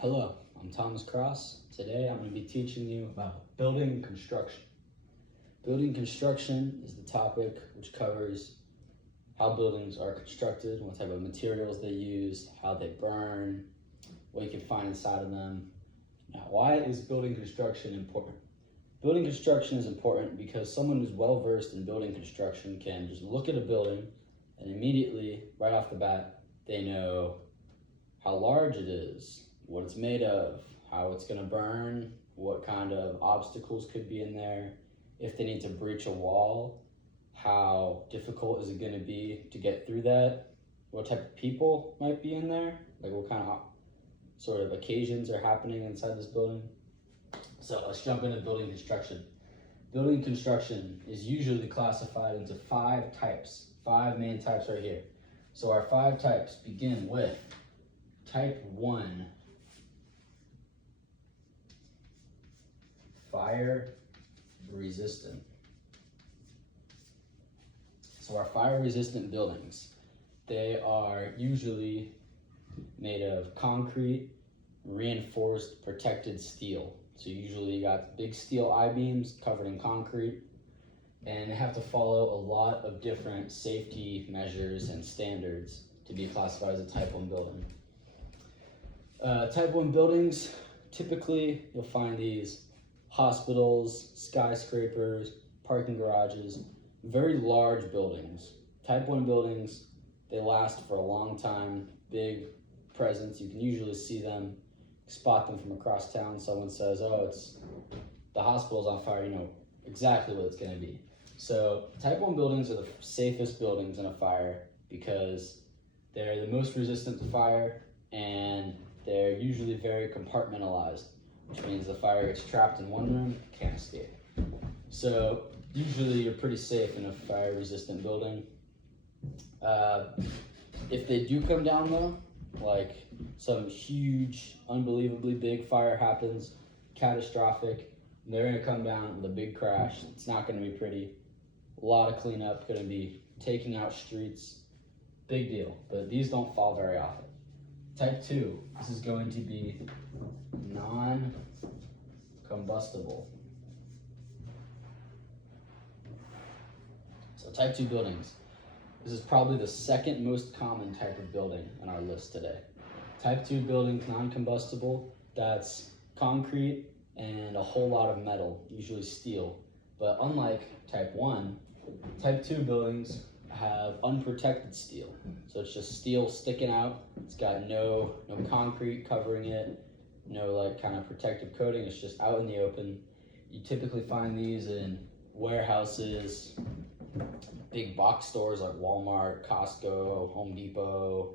Hello, I'm Thomas Cross. Today I'm going to be teaching you about building construction. Building construction is the topic which covers how buildings are constructed, what type of materials they use, how they burn, what you can find inside of them. Now, why is building construction important? Building construction is important because someone who's well versed in building construction can just look at a building and immediately, right off the bat, they know how large it is, what it's made of, how it's gonna burn, what kind of obstacles could be in there, if they need to breach a wall, how difficult is it gonna be to get through that, what type of people might be in there, like what kind of sort of occasions are happening inside this building. So let's jump into building construction. Building construction is usually classified into five main types right here. So our five types begin with type 1, fire resistant. So our fire resistant buildings, they are usually made of concrete, reinforced, protected steel. So usually you got big steel I-beams covered in concrete, and they have to follow a lot of different safety measures and standards to be classified as a type 1 building. Type 1 buildings, typically you'll find these hospitals, skyscrapers, parking garages, very large buildings. Type 1 buildings, they last for a long time, big presence. You can usually see them, spot them from across town. Someone says, oh, it's the hospital's on fire, you know exactly what it's gonna be. So type 1 buildings are the safest buildings in a fire because they're the most resistant to fire, and they're usually very compartmentalized, which means the fire gets trapped in one room, can't escape. So usually you're pretty safe in a fire resistant building. If they do come down though, like some huge, unbelievably big fire happens, catastrophic, they're gonna come down with a big crash. It's not gonna be pretty. A lot of cleanup, gonna be taking out streets, big deal, but these don't fall very often. Type 2, this is going to be non-combustible. So type 2 buildings. This is probably the second most common type of building on our list today. Type 2 buildings, non-combustible, that's concrete and a whole lot of metal, usually steel. But unlike type 1, type 2 buildings have unprotected steel. So it's just steel sticking out. It's got no concrete covering it, no like kind of protective coating. It's just out in the open. You typically find these in warehouses, big box stores like Walmart, Costco, Home Depot,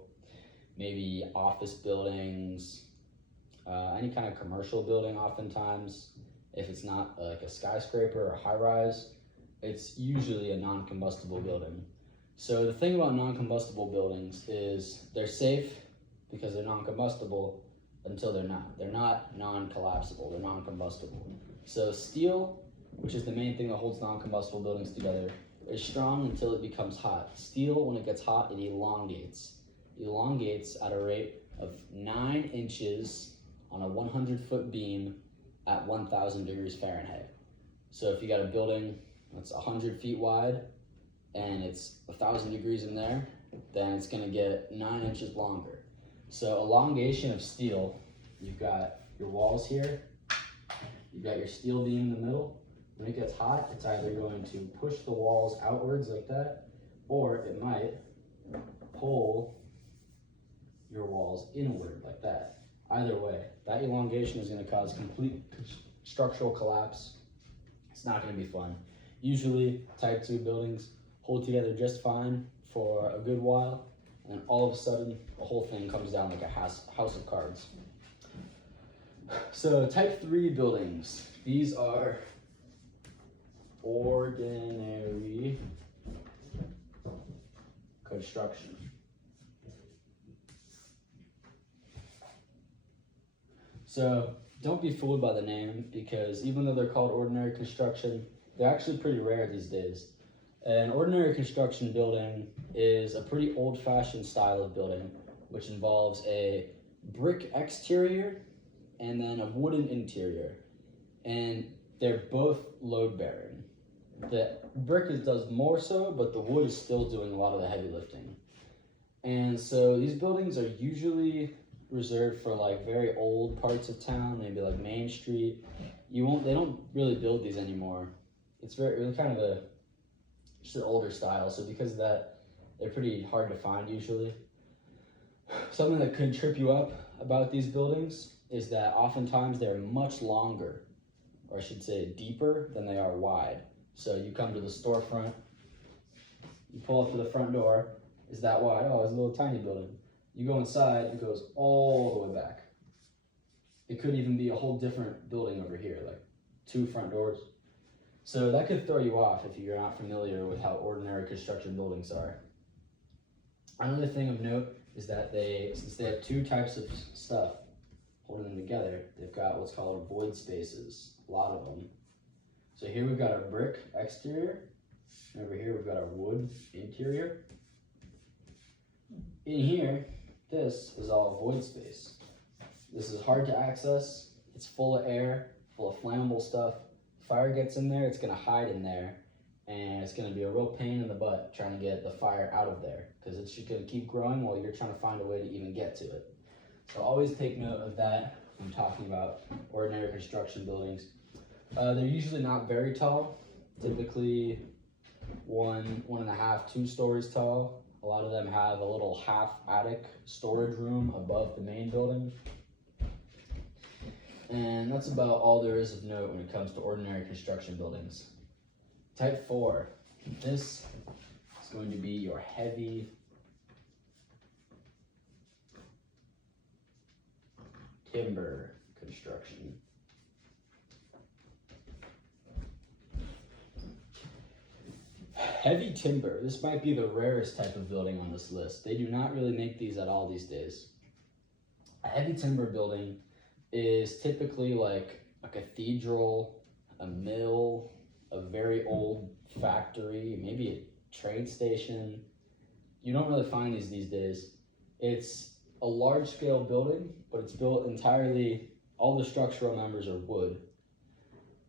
maybe office buildings, any kind of commercial building oftentimes. If it's not like a skyscraper or high rise, it's usually a non-combustible building. So the thing about non-combustible buildings is they're safe because they're non-combustible until they're not. They're not non-collapsible, they're non-combustible. So steel, which is the main thing that holds non-combustible buildings together, is strong until it becomes hot. Steel, when it gets hot, it elongates. It elongates at a rate of 9 inches on a 100-foot beam at 1,000 degrees Fahrenheit. So if you got a building that's 100 feet wide and it's 1,000 degrees in there, then it's gonna get 9 inches longer. So elongation of steel, you've got your walls here, you've got your steel beam in the middle. When it gets hot, it's either going to push the walls outwards like that, or it might pull your walls inward like that. Either way, that elongation is gonna cause complete structural collapse. It's not gonna be fun. Usually, type 2 buildings hold together just fine for a good while, and then all of a sudden, the whole thing comes down like a house of cards. So type 3 buildings, these are ordinary construction. So don't be fooled by the name, because even though they're called ordinary construction, they're actually pretty rare these days. An ordinary construction building is a pretty old-fashioned style of building, which involves a brick exterior and then a wooden interior. And they're both load bearing. The brick does more so, but the wood is still doing a lot of the heavy lifting. And so these buildings are usually reserved for like very old parts of town, maybe like Main Street. They don't really build these anymore. It's really kind of just an older style. So because of that, they're pretty hard to find usually. Something that could trip you up about these buildings is that oftentimes they're much longer, or I should say deeper than they are wide. So you come to the storefront, you pull up to the front door, is that wide? Oh, it's a little tiny building. You go inside, it goes all the way back. It could even be a whole different building over here, like 2 front doors. So that could throw you off if you're not familiar with how ordinary construction buildings are. Another thing of note is that since they have 2 types of stuff holding them together, they've got what's called void spaces, a lot of them. So here we've got our brick exterior, and over here we've got our wood interior. In here, this is all void space. This is hard to access, it's full of air, full of flammable stuff. Fire gets in there, it's gonna hide in there, and it's gonna be a real pain in the butt trying to get the fire out of there, because it's just gonna keep growing while you're trying to find a way to even get to it. So always take note of that when talking about ordinary construction buildings. They're usually not very tall, typically 1.5, 2 stories tall. A lot of them have a little half attic storage room above the main building. And that's about all there is of note when it comes to ordinary construction buildings. Type 4, this is going to be your heavy timber construction. Heavy timber, this might be the rarest type of building on this list. They do not really make these at all these days. A heavy timber building is typically like a cathedral, a mill, a very old factory, maybe a train station. You don't really find these days. It's a large scale building, but it's built entirely, all the structural members are wood.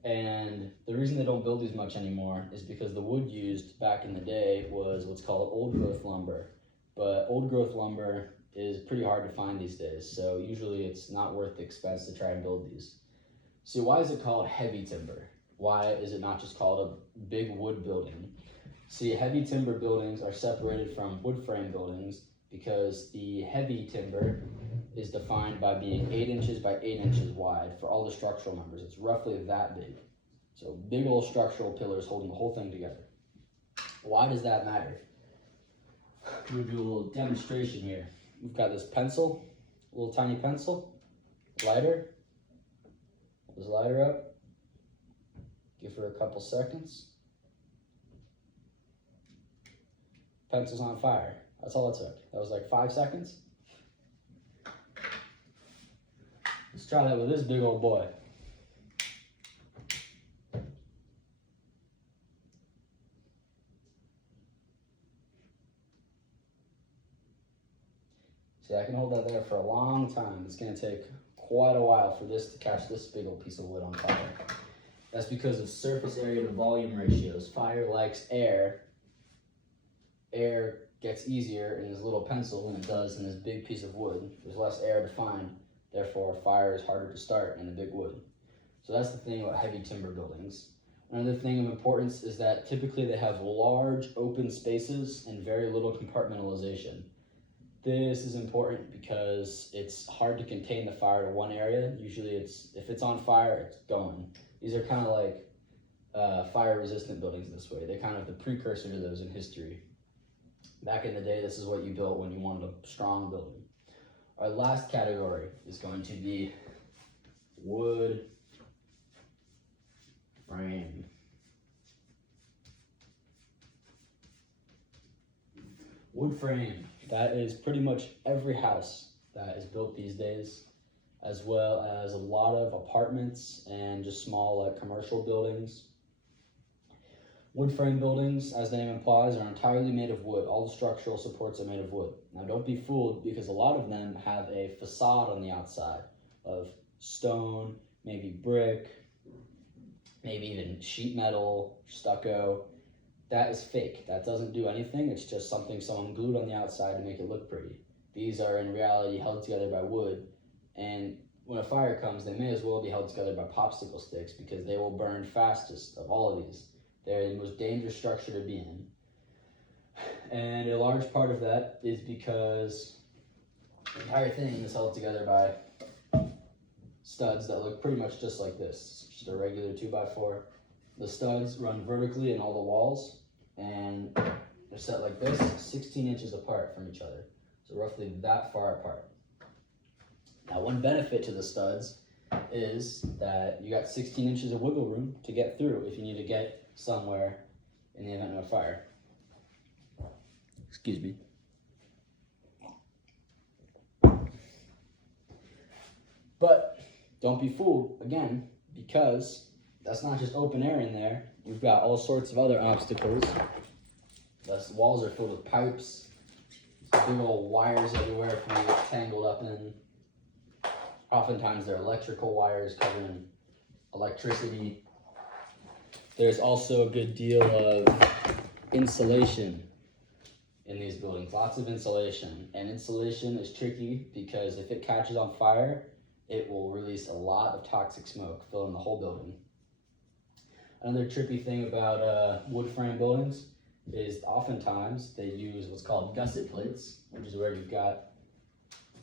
And the reason they don't build these much anymore is because the wood used back in the day was what's called old growth lumber. But old growth lumber is pretty hard to find these days, so usually it's not worth the expense to try and build these. See, why is it called heavy timber? Why is it not just called a big wood building? See, heavy timber buildings are separated from wood frame buildings because the heavy timber is defined by being 8 inches by 8 inches wide for all the structural members. It's roughly that big. So big old structural pillars holding the whole thing together. Why does that matter? We'll do a little demonstration here. We've got this pencil, a little tiny pencil, lighter. Hold this lighter up. Give her a couple seconds. Pencil's on fire. That's all it took. That was like 5 seconds. Let's try that with this big old boy. See, I can hold that there for a long time. It's going to take quite a while for this to catch this big old piece of wood on fire. That's because of surface area to volume ratios. Fire likes air. Air gets easier in this little pencil than it does in this big piece of wood. There's less air to find, therefore fire is harder to start in the big wood. So that's the thing about heavy timber buildings. Another thing of importance is that typically they have large open spaces and very little compartmentalization. This is important because it's hard to contain the fire to one area. Usually if it's on fire, it's going. These are kind of like fire resistant buildings this way. They're kind of the precursor to those in history. Back in the day, this is what you built when you wanted a strong building. Our last category is going to be wood frame. Wood frame, that is pretty much every house that is built these days, as well as a lot of apartments and just small commercial buildings. Wood frame buildings, as the name implies, are entirely made of wood. All the structural supports are made of wood. Now don't be fooled because a lot of them have a facade on the outside of stone, maybe brick, maybe even sheet metal, stucco. That is fake. That doesn't do anything. It's just something someone glued on the outside to make it look pretty. These are in reality held together by wood, and when a fire comes, they may as well be held together by popsicle sticks because they will burn fastest of all of these. They're the most dangerous structure to be in. And a large part of that is because the entire thing is held together by studs that look pretty much just like this. Just a regular 2x4. The studs run vertically in all the walls, and they're set like this, 16 inches apart from each other. So roughly that far apart. Now, one benefit to the studs is that you got 16 inches of wiggle room to get through if you need to get somewhere in the event of a fire. Excuse me. But don't be fooled, again, because that's not just open air in there. We've got all sorts of other obstacles. The walls are filled with pipes, big old wires everywhere for you to get tangled up in. Oftentimes they're electrical wires covered in electricity. There's also a good deal of insulation in these buildings, lots of insulation. And insulation is tricky because if it catches on fire, it will release a lot of toxic smoke, filling the whole building. Another trippy thing about wood frame buildings is oftentimes they use what's called gusset plates, which is where you've got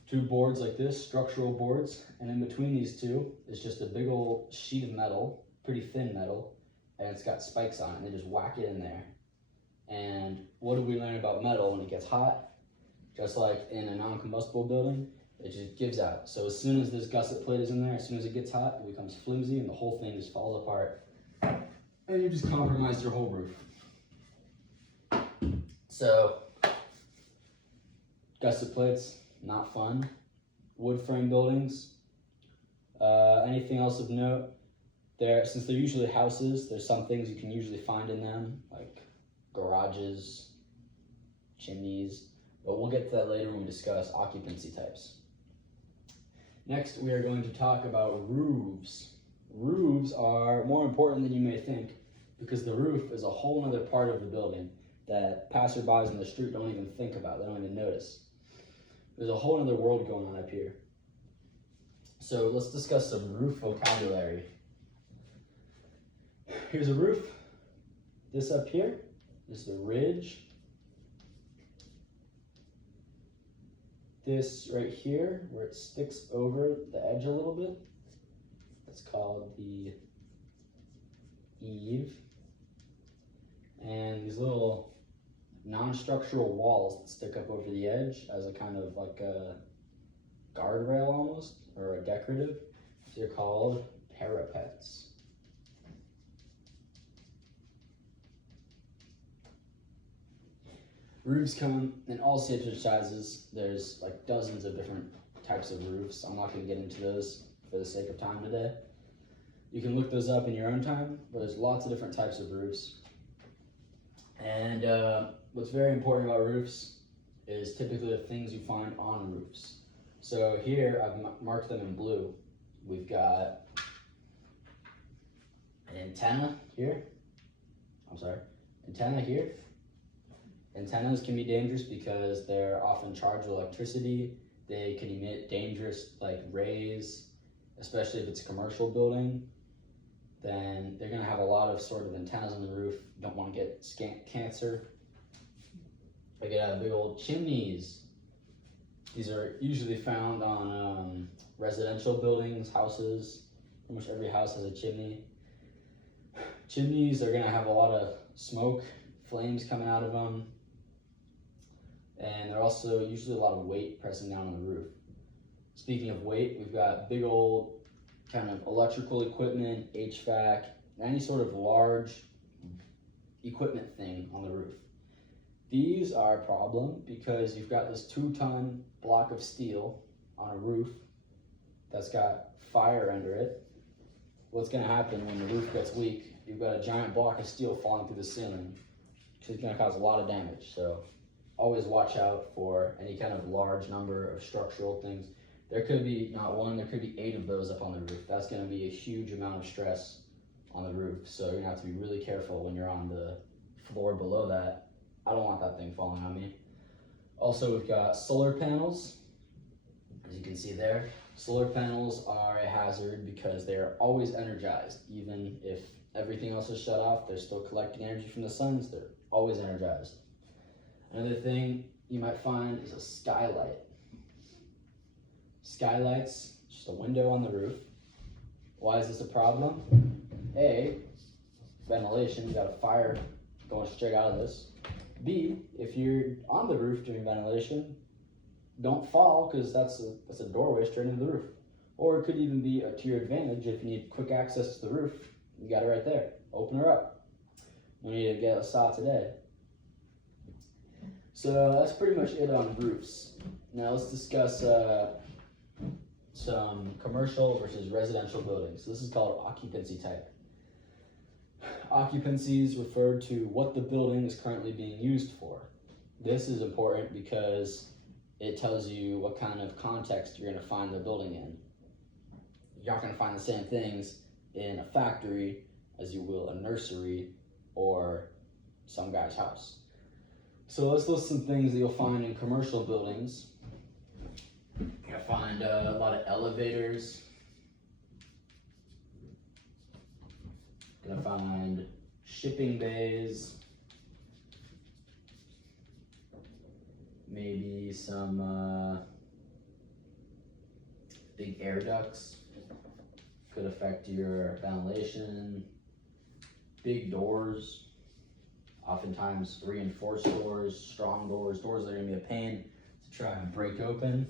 two boards like this, structural boards, and in between these two is just a big old sheet of metal, pretty thin metal, and it's got spikes on it, and they just whack it in there. And what do we learn about metal when it gets hot? Just like in a non-combustible building, it just gives out. So as soon as this gusset plate is in there, as soon as it gets hot, it becomes flimsy and the whole thing just falls apart. And you just compromise your whole roof. So, gusset plates, not fun. Wood frame buildings. Anything else of note? Since they're usually houses, there's some things you can usually find in them, like garages, chimneys, but we'll get to that later when we discuss occupancy types. Next, we are going to talk about roofs. Roofs are more important than you may think because the roof is a whole other part of the building that passerbys in the street don't even think about, they don't even notice. There's a whole other world going on up here. So let's discuss some roof vocabulary. Here's a roof. This up here is the ridge. This right here, where it sticks over the edge a little bit, that's called the eave. And these little non-structural walls that stick up over the edge as a kind of like a guardrail almost, or a decorative, they're called parapets. Roofs come in all shapes and sizes. There's like dozens of different types of roofs. I'm not going to get into those for the sake of time today. You can look those up in your own time, but there's lots of different types of roofs. And what's very important about roofs is typically the things you find on roofs. So here I've marked them in blue. We've got an antenna here. Antenna here. Antennas can be dangerous because they're often charged with electricity. They can emit dangerous rays, especially if it's a commercial building. Then they're gonna have a lot of sort of antennas on the roof. You don't wanna get cancer. They could have big old chimneys. These are usually found on residential buildings, houses. Pretty much every house has a chimney. Chimneys are gonna have a lot of smoke, flames coming out of them. And they're also usually a lot of weight pressing down on the roof. Speaking of weight, we've got big old kind of electrical equipment, HVAC, any sort of large equipment thing on the roof. These are a problem because you've got this 2-ton block of steel on a roof that's got fire under it. What's gonna happen when the roof gets weak, you've got a giant block of steel falling through the ceiling. It's gonna cause a lot of damage. So always watch out for any kind of large number of structural things there could be not one, there could be 8 of those up on the roof. That's gonna be a huge amount of stress on the roof. So you're gonna have to be really careful when you're on the floor below that. I don't want that thing falling on me. Also, we've got solar panels. As you can see there, solar panels are a hazard because they're always energized. Even if everything else is shut off, they're still collecting energy from the sun, so they're always energized. Another thing you might find is a skylight. Skylight's just a window on the roof. Why is this a problem? A, ventilation, you got a fire going straight out of this. B, if you're on the roof doing ventilation, don't fall, because that's a doorway straight into the roof. Or it could even be to your advantage if you need quick access to the roof. You got it right there. Open her up. We need to get a saw today. So that's pretty much it on roofs. Now let's discuss some commercial versus residential buildings. So this is called occupancy type. Occupancy is referred to what the building is currently being used for. This is important because it tells you what kind of context you're going to find the building in. You're not going to find the same things in a factory as you will a nursery or some guy's house. So let's list some things that you'll find in commercial buildings. You'll find a lot of elevators. You're gonna find shipping bays. Maybe some big air ducts. Could affect your ventilation. Big doors. Oftentimes reinforced doors, strong doors, doors that are gonna be a pain to try and break open.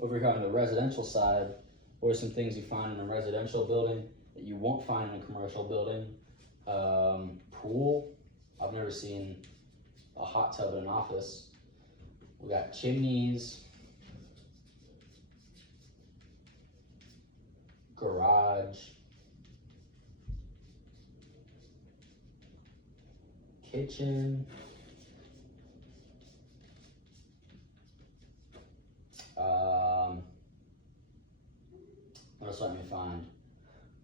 Over here on the residential side, what are some things you find in a residential building that you won't find in a commercial building? Pool. I've never seen a hot tub in an office. We got chimneys, garage, kitchen, what else let me find?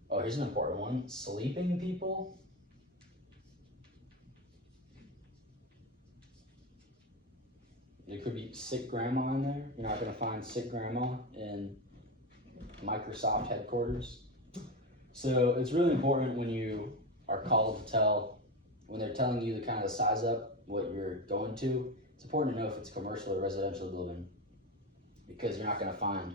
Oh, here's an important one. Sleeping people. There could be sick grandma in there. You're not gonna find sick grandma in Microsoft headquarters. So it's really important when you are called to tell, when they're telling you the kind of size up what you're going to, it's important to know if it's a commercial or residential building, because you're not gonna find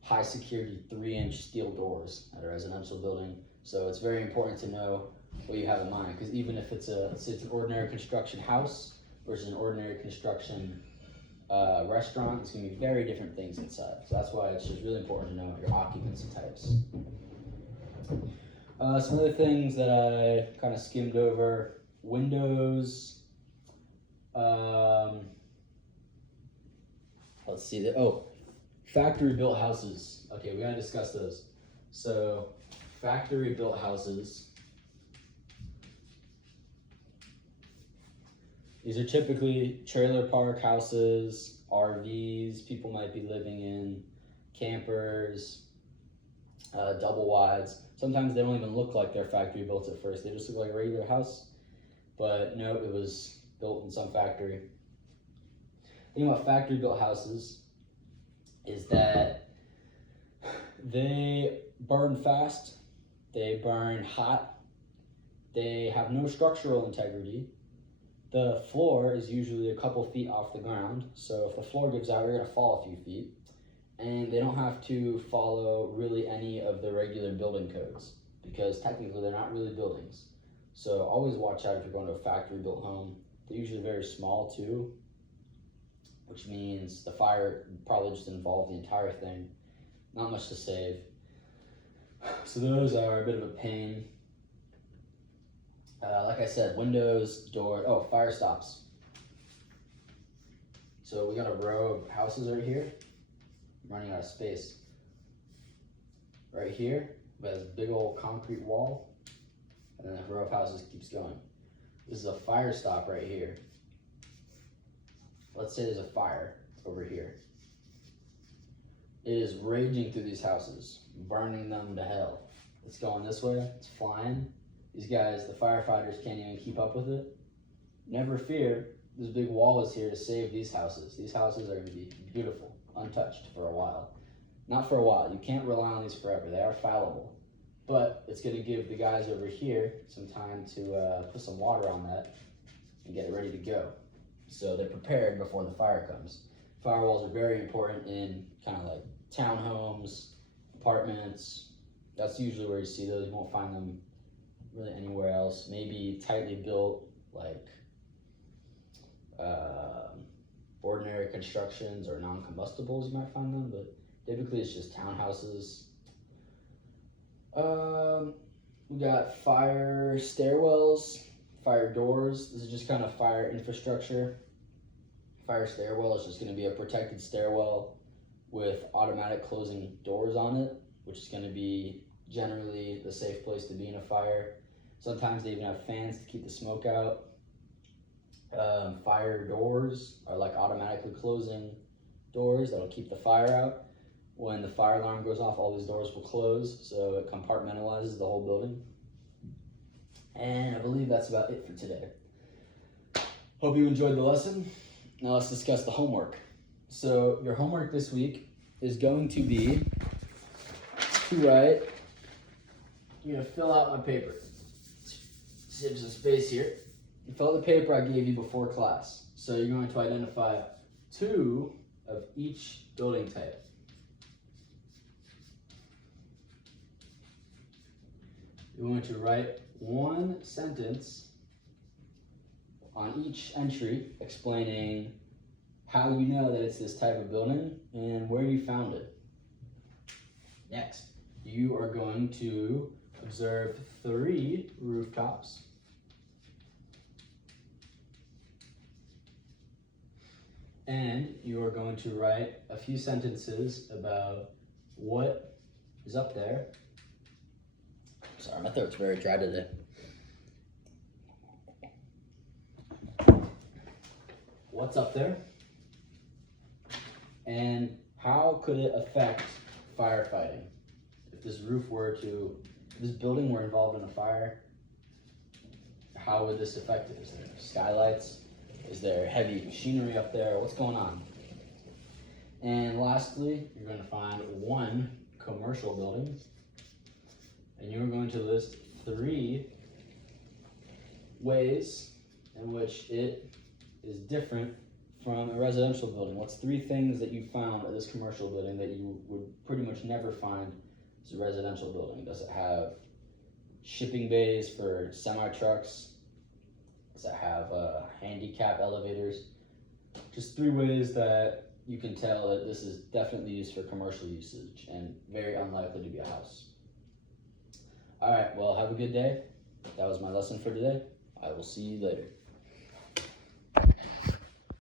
high security 3-inch steel doors at a residential building. So it's very important to know what you have in mind, because even if it's it's an ordinary construction house versus an ordinary construction restaurant, it's gonna be very different things inside. So that's why it's just really important to know your occupancy types. Some other things that I kind of skimmed over: windows. Let's see. Factory built houses. Okay, we gotta discuss those. So, factory built houses. These are typically trailer park houses, RVs, people might be living in, campers, double wides. Sometimes they don't even look like they're factory built at first. They just look like a regular house. But no, it was built in some factory. The thing about factory built houses is that they burn fast, they burn hot, they have no structural integrity. The floor is usually a couple feet off the ground, so if the floor gives out, you're gonna fall a few feet. And they don't have to follow really any of the regular building codes, because technically they're not really buildings. So always watch out if you're going to a factory built home. They're usually very small too, which means the fire probably just involved the entire thing. Not much to save. So those are a bit of a pain. Like I said, windows, door, fire stops. So we got a row of houses right here. I'm running out of space. Right here, we have this big old concrete wall, and then the row of houses keeps going. This is a fire stop right here. Let's say there's a fire over here. is raging through these houses, burning them to hell. It's going this way, it's flying. These guys, the firefighters, can't even keep up with it. Never fear, this big wall is here to save these houses. These houses are going to be beautiful, untouched for a while. Not for a while, you can't rely on these forever, they are fallible. But it's going to give the guys over here some time to put some water on that and get it ready to go. So they're prepared before the fire comes. Firewalls are very important in kind of like townhomes, apartments. That's usually where you see those. You won't find them really anywhere else. Maybe tightly built, like ordinary constructions or non-combustibles, you might find them, but typically it's just townhouses. We got fire stairwells, fire doors. This is just kind of fire infrastructure. Fire stairwell is just going to be a protected stairwell with automatic closing doors on it, which is going to be generally the safe place to be in a fire. Sometimes they even have fans to keep the smoke out. Fire doors are like automatically closing doors that'll keep the fire out. When the fire alarm goes off, all these doors will close, so it compartmentalizes the whole building. And I believe that's about it for today. Hope you enjoyed the lesson. Now let's discuss the homework. So your homework this week is going to be to write, you're going to fill out my paper. Save some space here. You fill out the paper I gave you before class. So you're going to identify 2 of each building type. You're going to write 1 sentence on each entry explaining how you know that it's this type of building and where you found it. Next, you are going to observe 3 rooftops. And you are going to write a few sentences about what is up there. Sorry, my throat's very dry today. What's up there? And how could it affect firefighting? If this building were involved in a fire, how would this affect it? Is there skylights? Is there heavy machinery up there? What's going on? And lastly, you're going to find 1 commercial building, and you're going to list 3 ways in which it is different from a residential building. What's 3 things that you found at this commercial building that you would pretty much never find as a residential building? Does it have shipping bays for semi-trucks? Does it have handicap elevators? Just 3 ways that you can tell that this is definitely used for commercial usage and very unlikely to be a house. All right, well, have a good day. That was my lesson for today. I will see you later.